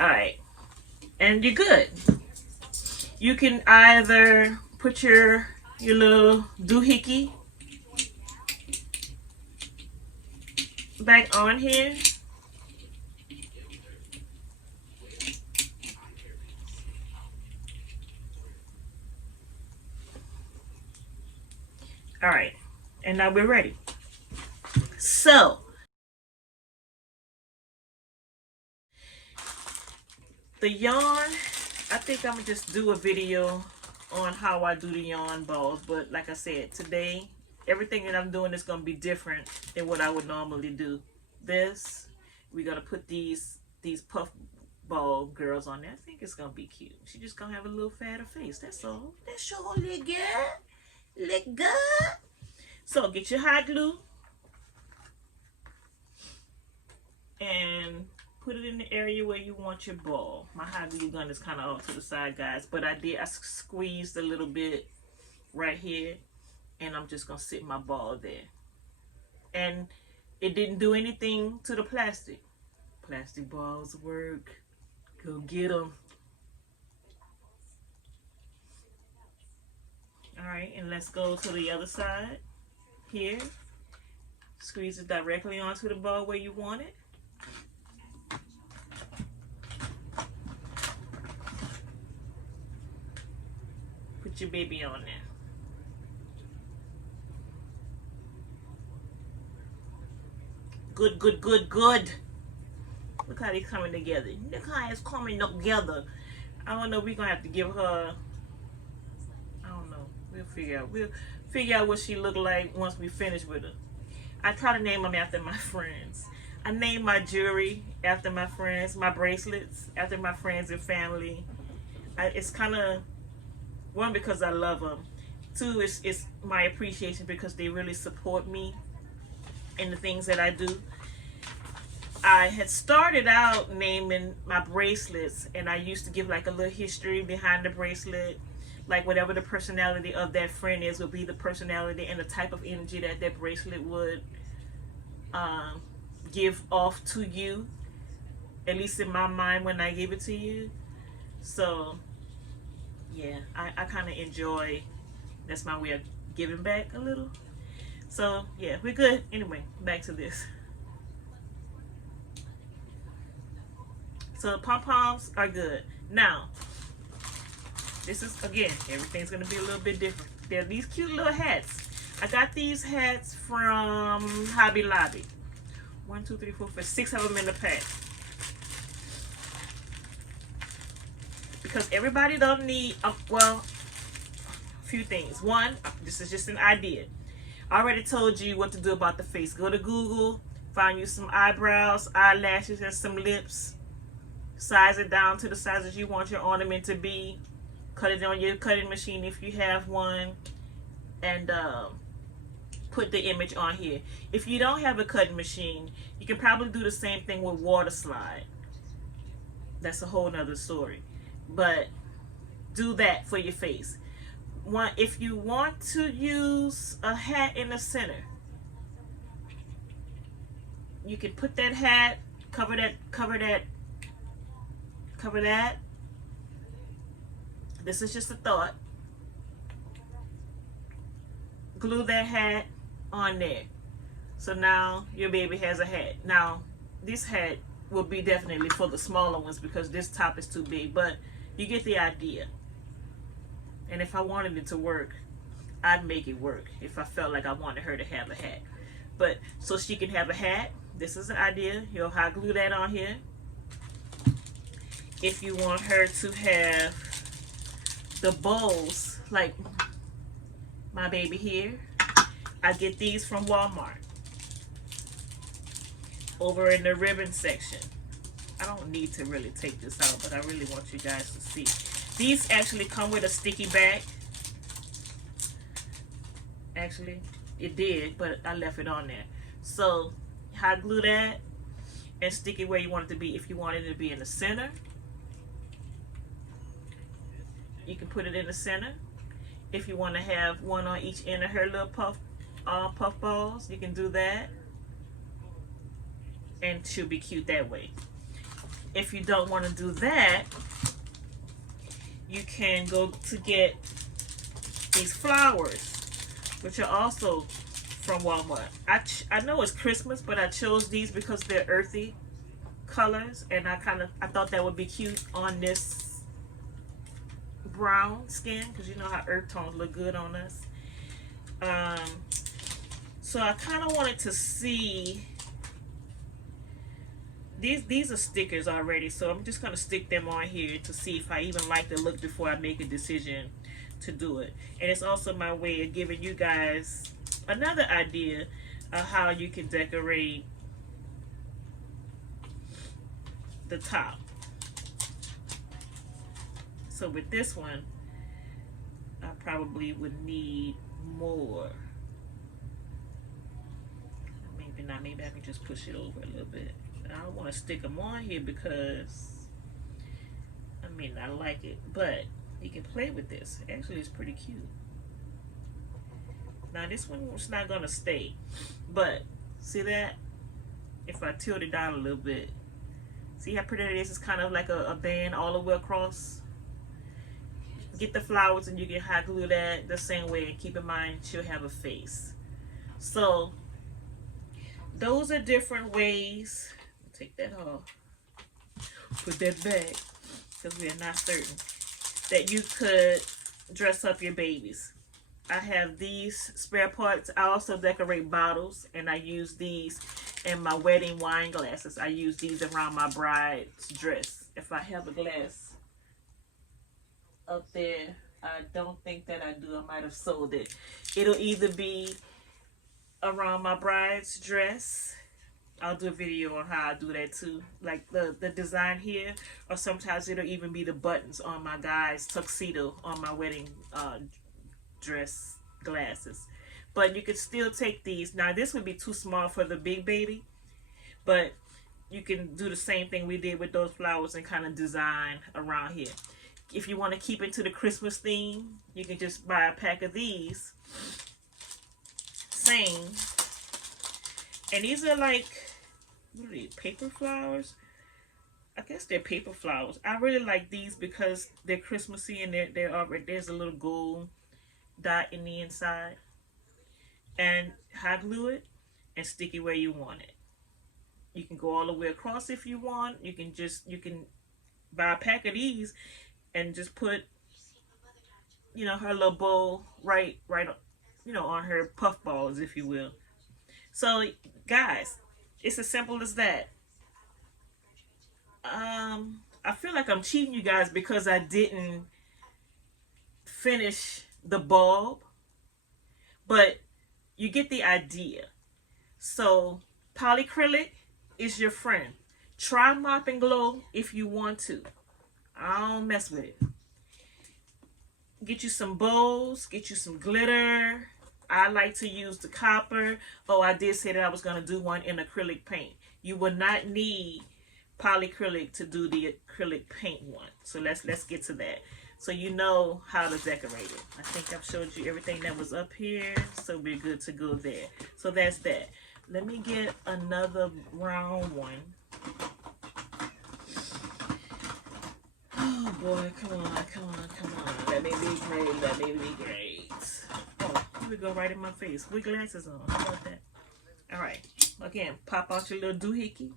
All right, and you're good. You can either put your little doohickey back on here. All right, and now we're ready. So the yawn, I think I'm gonna just do a video on how I do the yawn balls. But like I said, today everything that I'm doing is gonna be different than what I would normally do. This, we're gonna put these puff ball girls on there. I think it's gonna be cute. She just gonna have a little fatter face. That's all. That's all, little girl. Little girl. So get your hot glue and put it in the area where you want your ball. My hot glue gun is kind of off to the side, guys, but I squeezed a little bit right here, and I'm just gonna sit my ball there. And it didn't do anything to the plastic. Plastic balls work. Go get them. All right, and let's go to the other side here. Squeeze it directly onto the ball where you want it. Put your baby on there. Good, good, good, good. Look how they're coming together. Look how it's coming together. I don't know. We're gonna have to give her. I don't know. We'll figure out what she look like once we finish with her. I try to name them after my friends. I name my jewelry after my friends, my bracelets after my friends and family. It's kind of, one, because I love them. Two, it's my appreciation because they really support me in the things that I do. I had started out naming my bracelets, and I used to give like a little history behind the bracelet. Like whatever the personality of that friend is would be the personality and the type of energy that that bracelet would give off to you, at least in my mind when I give it to you. So yeah, I kind of enjoy, that's my way of giving back a little. So yeah, we're good. Anyway, back to this. So the pom-poms are good. Now, this is, again, everything's going to be a little bit different. They're these cute little hats. I got these hats from Hobby Lobby. 1, 2, 3, 4, 5, 6 of them in the pack. Because everybody don't need, well, a few things. One, this is just an idea. I already told you what to do about the face. Go to Google, find you some eyebrows, eyelashes, and some lips. Size it down to the sizes you want your ornament to be. Cut it on your cutting machine if you have one, and put the image on here. If you don't have a cutting machine, you can probably do the same thing with water slide. That's a whole nother story, but do that for your face. One, if you want to use a hat in the center, you can put that hat, cover that. This is just a thought. Glue that hat on there. So now your baby has a hat. Now this hat will be definitely for the smaller ones because this top is too big, but you get the idea. And if I wanted it to work, I'd make it work if I felt like I wanted her to have a hat. But so she can have a hat, this is an idea. You'll hot glue that on here. If you want her to have the bows, like my baby here, I get these from Walmart over in the ribbon section. I don't need to really take this out, but I really want you guys to see. These actually come with a sticky back. Actually, it did, but I left it on there. So hot glue that and stick it where you want it to be. If you want it to be in the center, you can put it in the center. If you want to have one on each end of her little puff balls, you can do that, and she'll be cute that way. if you don't want to do that, you can go to get these flowers, which are also from Walmart. I know it's Christmas, but I chose these because they're earthy colors, and I thought that would be cute on this brown skin, because you know how earth tones look good on us. So I kind of wanted to see, these are stickers already, so I'm just gonna stick them on here to see if I even like the look before I make a decision to do it. And it's also my way of giving you guys another idea of how you can decorate the top. So with this one, I probably would need more. Maybe not, maybe I can just push it over a little bit. I don't want to stick them on here because I mean, I like it, but you can play with this. Actually, it's pretty cute. Now this one's not gonna stay, but see that? If I tilt it down a little bit, see how pretty it is? It's kind of like a band all the way across. Get the flowers and you can hot glue that the same way, and keep in mind she'll have a face. So those are different ways. Take that off, put that back, because we are not certain, that you could dress up your babies. I have these spare parts. I also decorate bottles, and I use these in my wedding wine glasses. I use these around my bride's dress. If I have a glass up there, I don't think that I do. I might have sold it. It'll either be around my bride's dress. I'll do a video on how I do that too, like the design here, or sometimes it'll even be the buttons on my guy's tuxedo on my wedding dress glasses. But you could still take these. Now this would be too small for the big baby, but you can do the same thing we did with those flowers and kind of design around here. If you want to keep it to the Christmas theme, you can just buy a pack of these. Same. And these are like, what are these, paper flowers? I guess they're paper flowers. I really like these because they're Christmassy, and they're already, there's a little gold dot in the inside. And hot glue it and stick it where you want it. You can go all the way across if you want. You can buy a pack of these and just put, you know, her little bow right, you know, on her puff balls, if you will. So guys, it's as simple as that. I feel like I'm cheating you guys because I didn't finish the bulb, but you get the idea. So Polycrylic is your friend. Try Mop and Glow if you want to. I don't mess with it. Get you some bows, get you some glitter. I like to use the copper. Oh, I did say that I was going to do one in acrylic paint. You will not need Polycrylic to do the acrylic paint one. So let's get to that. So you know how to decorate it. I think I've showed you everything that was up here, so we're good to go there. So that's that. Let me get another round one. Oh boy, come on. Let me be great, let me be great. Oh, here we go, right in my face with glasses on. How about that? All right, again, pop out your little doohickey.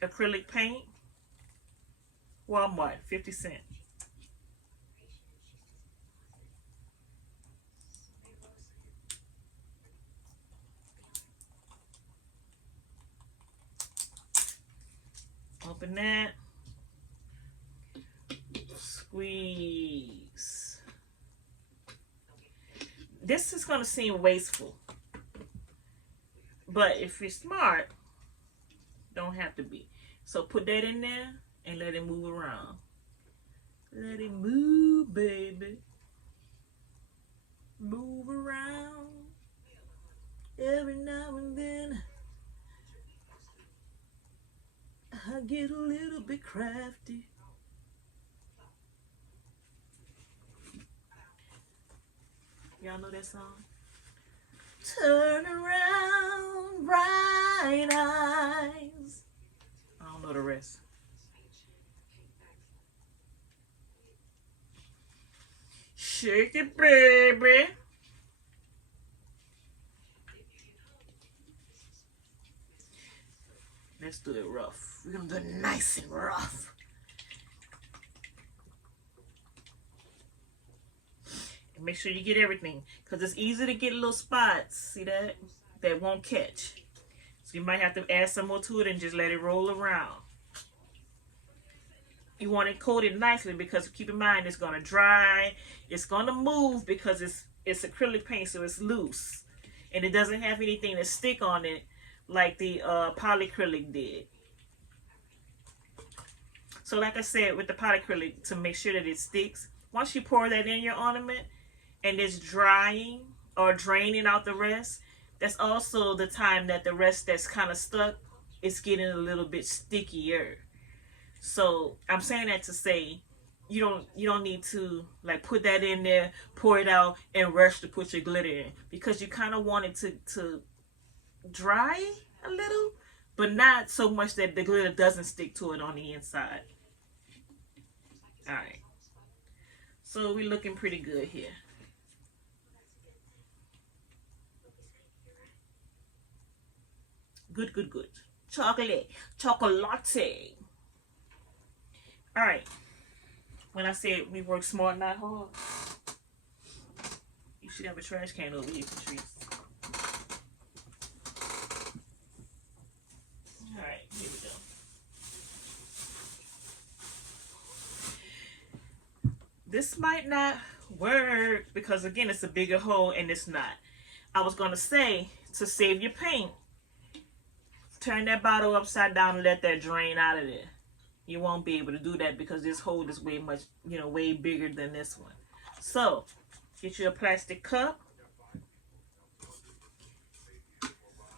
Acrylic paint, Walmart, 50 cents. Open that. Squeeze. This is going to seem wasteful, but if you're smart, don't have to be. So put that in there and let it move around. Let it move, baby. Move around. Every now and then I get a little bit crafty. Y'all know that song? Turn around, bright eyes. I don't know the rest. Shake it, baby. Let's do it rough. We're gonna do it nice and rough. And make sure you get everything, because it's easy to get little spots. See that? That won't catch. So you might have to add some more to it and just let it roll around. You want it coated nicely, because keep in mind it's gonna dry. It's gonna move because it's acrylic paint, so it's loose, and it doesn't have anything to stick on it like the polycrylic did. So like I said, with the polycrylic, to make sure that it sticks, once you pour that in your ornament and it's drying or draining out the rest, that's also the time that the rest that's kind of stuck is getting a little bit stickier. So I'm saying that to say you don't need to like put that in there, pour it out, and rush to put your glitter in, because you kind of want it to dry a little, but not so much that the glitter doesn't stick to it on the inside. All right, so we're looking pretty good here. Good, good, good. Chocolate, chocolate. All right. When I said we work smart, not hard, you should have a trash can over here, Patrice. All right, here we go. This might not work because, again, it's a bigger hole and it's not. I was going to say, to save your paint, turn that bottle upside down and let that drain out of there. You won't be able to do that because this hole is way much, way bigger than this one. So, get you a plastic cup.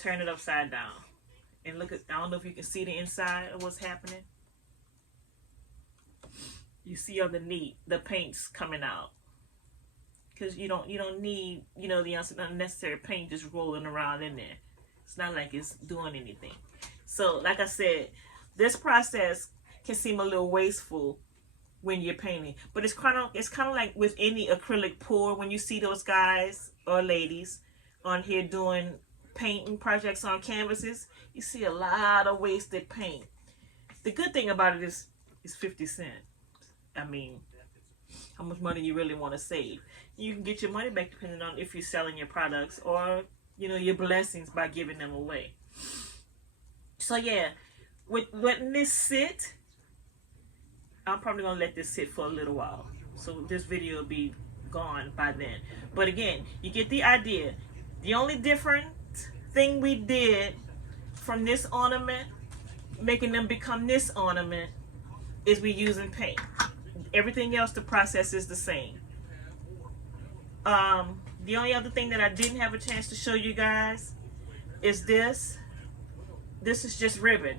Turn it upside down. And look at, I don't know if you can see the inside of what's happening. You see underneath, the paint's coming out. Because you don't need, the unnecessary paint just rolling around in there. It's not like it's doing anything. So, like I said, this process can seem a little wasteful when you're painting, but it's kind of like with any acrylic pour. When you see those guys or ladies on here doing painting projects on canvases, you see a lot of wasted paint. The good thing about it is 50 cents. I mean, how much money you really want to save? You can get your money back depending on if you're selling your products or your blessings by giving them away. So yeah, with letting this sit, I'm probably going to let this sit for a little while. So this video will be gone by then. But again, you get the idea. The only different thing we did from this ornament, making them become this ornament, is we using paint. Everything else, the process is the same. The only other thing that I didn't have a chance to show you guys is this. This is just ribbon.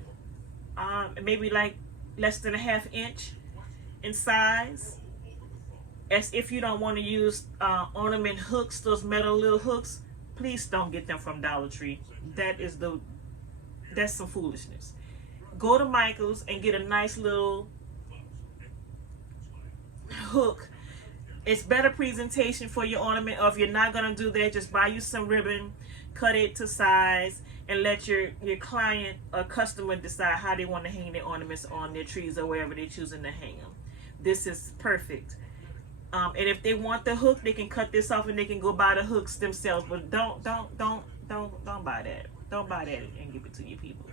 Maybe like less than a ½ inch in size. As if you don't want to use ornament hooks, those metal little hooks, please don't get them from Dollar Tree. That's some foolishness. Go to Michael's and get a nice little hook. It's better presentation for your ornament. Or if you're not gonna do that, just buy you some ribbon, cut it to size, and let your client or customer decide how they want to hang their ornaments on their trees or wherever they're choosing to hang them. This is perfect. And if they want the hook, they can cut this off and they can go buy the hooks themselves. But don't buy that. Don't buy that and give it to your people.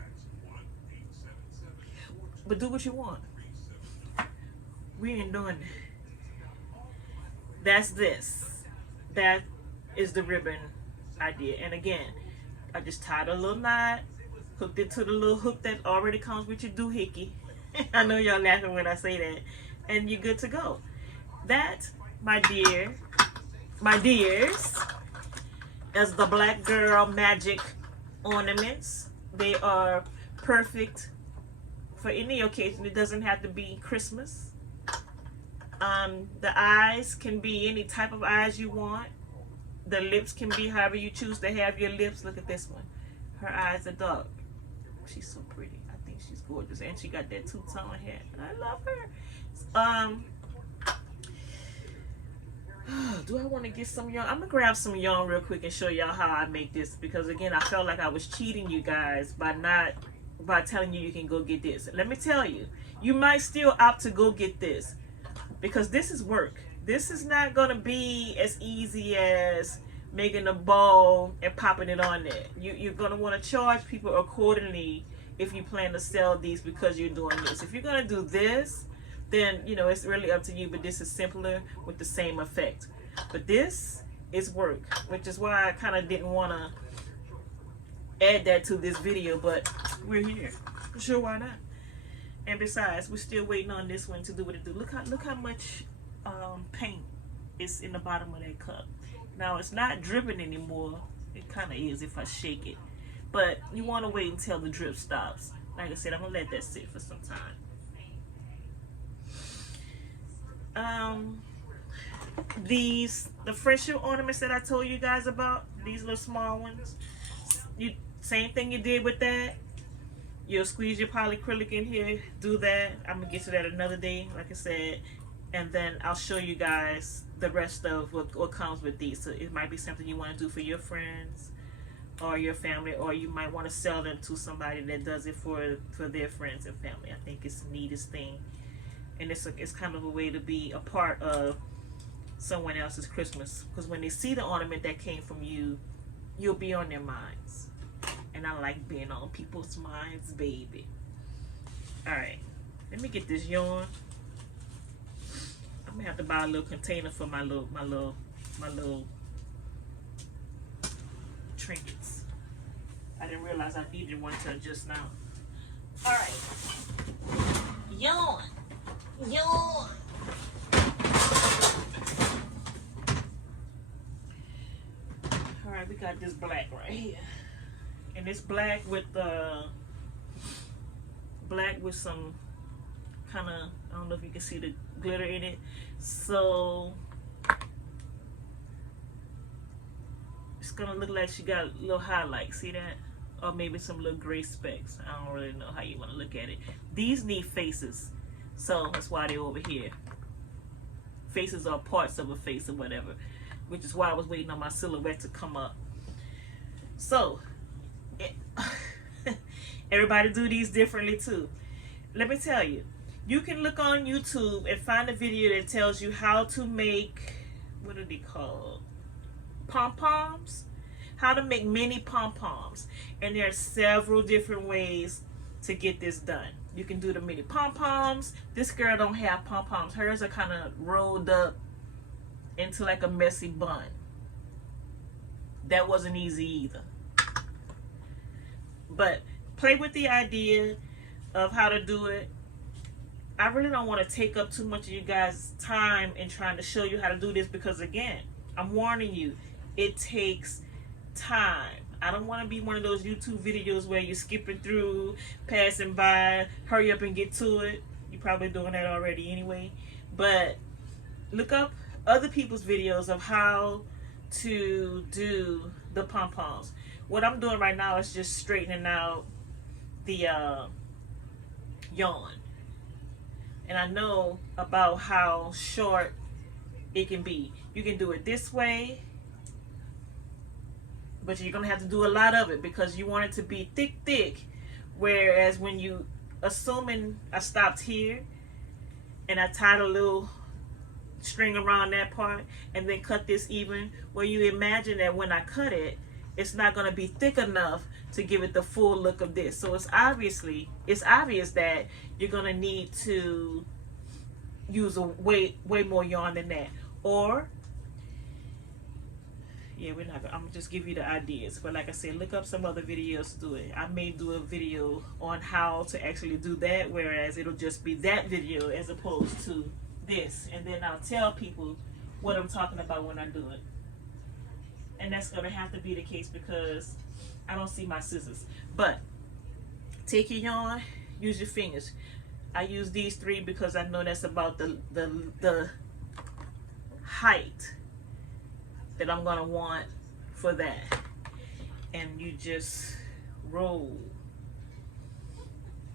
But do what you want. We ain't doing that. That's this. That is the ribbon idea. And again, I just tied a little knot, hooked it to the little hook that already comes with your doohickey. I know y'all laughing when I say that. And you're good to go. That, my dears, is the Black Girl Magic ornaments. They are perfect for any occasion. It doesn't have to be Christmas. The eyes can be any type of eyes you want. The lips can be however you choose to have your lips. Look at this one. Her eyes are dark. She's so pretty. I think she's gorgeous. And she got that two-tone hair. I love her. Do I want to get some yarn? I'm gonna grab some yarn real quick and show y'all how I make this, because again, I felt like I was cheating you guys by telling you can go get this. Let me tell you, you might still opt to go get this, because this is work. This is not gonna be as easy as making a ball and popping it on there. You're gonna want to charge people accordingly if you plan to sell these, because you're doing this. If you're gonna do this, then you know it's really up to you, but this is simpler with the same effect. But this is work, which is why I kind of didn't want to add that to this video, but we're here. Sure, why not? And besides, we're still waiting on this one to do what it do. Look how much paint is in the bottom of that cup. Now it's not dripping anymore. It kind of is if I shake it, but you want to wait until the drip stops. Like I said, I'm gonna let that sit for some time. The fresher ornaments that I told you guys about, these little small ones, same thing you did with that. You'll squeeze your polycrylic in here, do that. I'm gonna get to that another day, like I said, and then I'll show you guys the rest of what comes with these. So it might be something you want to do for your friends or your family, or you might want to sell them to somebody that does it for their friends and family. I think it's the neatest thing. And it's kind of a way to be a part of someone else's Christmas, because when they see the ornament that came from you, you'll be on their minds. And I like being on people's minds, baby. All right, let me get this yarn. I'm gonna have to buy a little container for my little trinkets. I didn't realize I needed one till just now. All right, yarn. Yawn. Alright, we got this black right here. And it's black with some kind of, I don't know if you can see the glitter in it. So it's gonna look like she got a little highlight, see that? Or maybe some little gray specks. I don't really know how you wanna look at it. These need faces. So that's why they're over here. Faces are parts of a face or whatever, which is why I was waiting on my silhouette to come up. So everybody do these differently too. Let me tell you, you can look on YouTube and find a video that tells you how to make, what are they called? Pom-poms? How to make mini pom-poms. And there are several different ways to get this done. You can do the mini pom-poms. This girl don't have pom-poms. Hers are kind of rolled up into like a messy bun. That wasn't easy either. But play with the idea of how to do it. I really don't want to take up too much of you guys' time in trying to show you how to do this, because again, I'm warning you, it takes time. I don't want to be one of those YouTube videos where you're skipping through, passing by, hurry up and get to it. You're probably doing that already anyway. But look up other people's videos of how to do the pom-poms. What I'm doing right now is just straightening out the yarn. And I know about how short it can be. You can do it this way, but you're gonna have to do a lot of it because you want it to be thick. Whereas when you, assuming I stopped here and I tied a little string around that part and then cut this even, well, you imagine that when I cut it, it's not gonna be thick enough to give it the full look of this. So it's obvious that you're gonna need to use a way more yarn than that. Or yeah, we're not gonna, I'm gonna just give you the ideas. But like I said, look up some other videos to do it. I may do a video on how to actually do that, whereas it'll just be that video as opposed to this. And then I'll tell people what I'm talking about when I do it. And that's gonna have to be the case because I don't see my scissors. But take your yarn, use your fingers. I use these 3 because I know that's about the height that I'm gonna want for that. And you just roll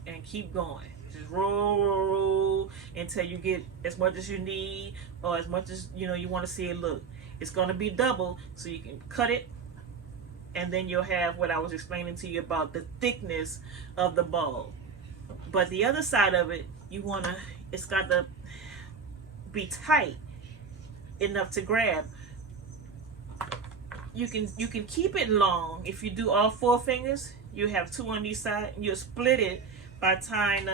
and keep going. Just roll until you get as much as you need, or as much as you want to see it look. It's going to be double, so you can cut it, and then you'll have what I was explaining to you about the thickness of the ball. But the other side of it, it's got to be tight enough to grab. You can keep it long if you do all 4 fingers. You have 2 on each side. You'll split it by tying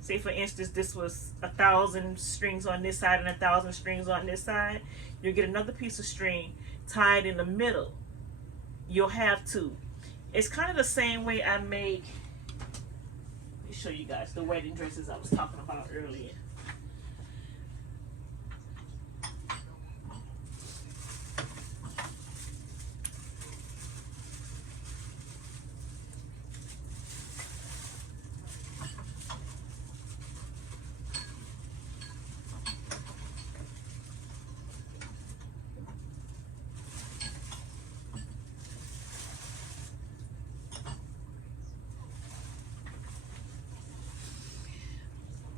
say for instance this was 1,000 strings on this side and 1,000 strings on this side. You'll get another piece of string tied in the middle. You'll have 2. It's kind of the same way I make. Let me show you guys the wedding dresses I was talking about earlier.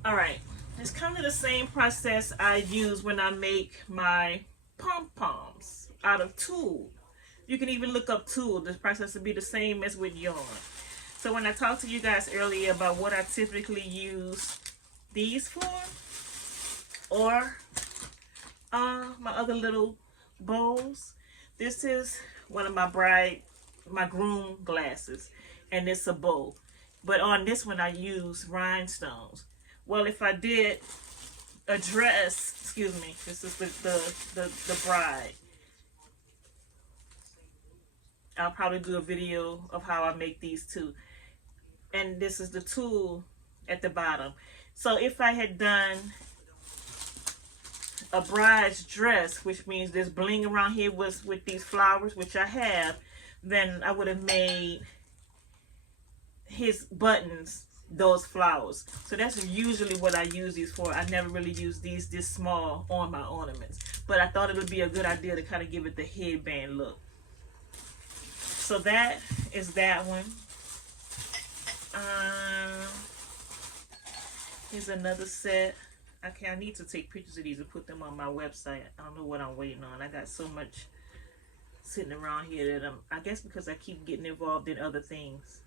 Alright, it's kind of the same process I use when I make my pom-poms out of tulle. You can even look up tulle. This process will be the same as with yarn. So when I talked to you guys earlier about what I typically use these for, or my other little bowls, this is one of my groom glasses, and it's a bowl. But on this one I use rhinestones. Well, if I did a dress, excuse me, this is the bride. I'll probably do a video of how I make these too. And this is the tulle at the bottom. So if I had done a bride's dress, which means there's bling around here with these flowers, which I have, then I would have made his buttons those flowers. So that's usually what I use these for. I never really use these this small on my ornaments, but I thought it would be a good idea to kind of give it the headband look. So that is that one. Here's another set. Okay, I need to take pictures of these and put them on my website. I don't know what I'm waiting on. I got so much sitting around here that I guess because I keep getting involved in other things.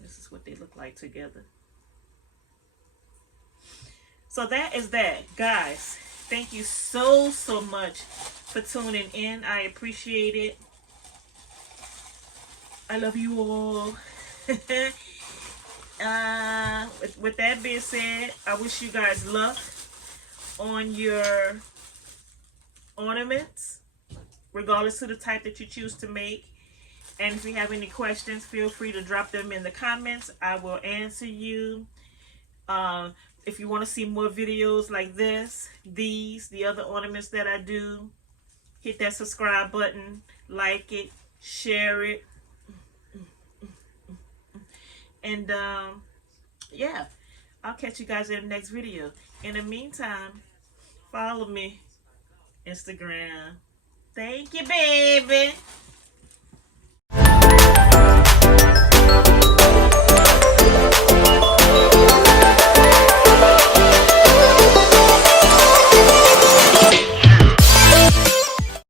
This is what they look like together. So that is that, guys. Thank you so much for tuning in. I appreciate it. I love you all. With that being said, I wish you guys luck on your ornaments, regardless of the type that you choose to make. And if you have any questions, feel free to drop them in the comments. I will answer you. If you want to see more videos like this, the other ornaments that I do, hit that subscribe button, like it, share it. And yeah, I'll catch you guys in the next video. In the meantime, follow me, Instagram. Thank you, baby.